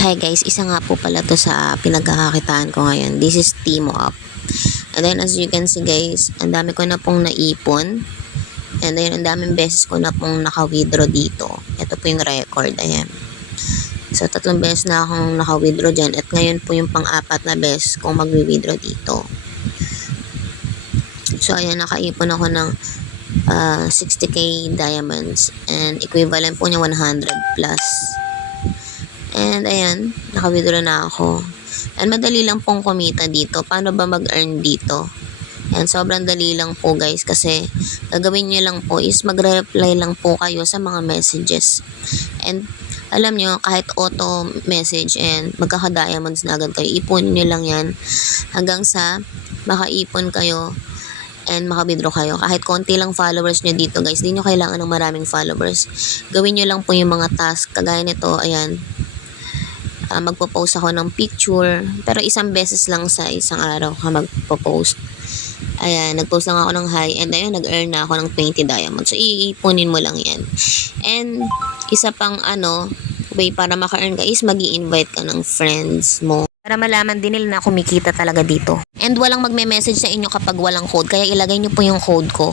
Hi guys, isa nga po pala to sa pinagkakakitaan ko ngayon. This is Timo Up. And then as you can see guys, ang dami ko na pong naipon. And then ang daming beses ko na pong naka-withdraw dito. Ito po yung record, ayan. So 3 beses na akong naka-withdraw dyan. At ngayon po yung pang-4 na beses kong mag-withdraw dito. So ayan, nakaipon ako ng 60k diamonds. And equivalent po niya 100 plus. And ayan, naka-withdraw na ako. And madali lang pong kumita dito. Paano ba mag-earn dito? And sobrang dali lang po guys, kasi gagawin nyo lang po is magre-reply lang po kayo sa mga messages. And alam nyo, kahit auto message and magkaka-diamonds na agad kayo, ipunin nyo lang yan hanggang sa makaipon kayo and maka-withdraw kayo. Kahit konti lang followers nyo dito guys, di nyo kailangan ng maraming followers. Gawin nyo lang po yung mga task. Kagaya nito, ayan, magpo-post ako ng picture, pero isang beses lang sa isang araw ka magpo-post. Ayan, nag-post lang ako ng hi, and ayun, nag-earn na ako ng 20 diamonds. So, iipunin mo lang yan. And, isa pang way para maka-earn ka is mag-i-invite ka ng friends mo. Para malaman din nila na kumikita talaga dito. And walang magme-message sa inyo kapag walang code, kaya ilagay nyo po yung code ko.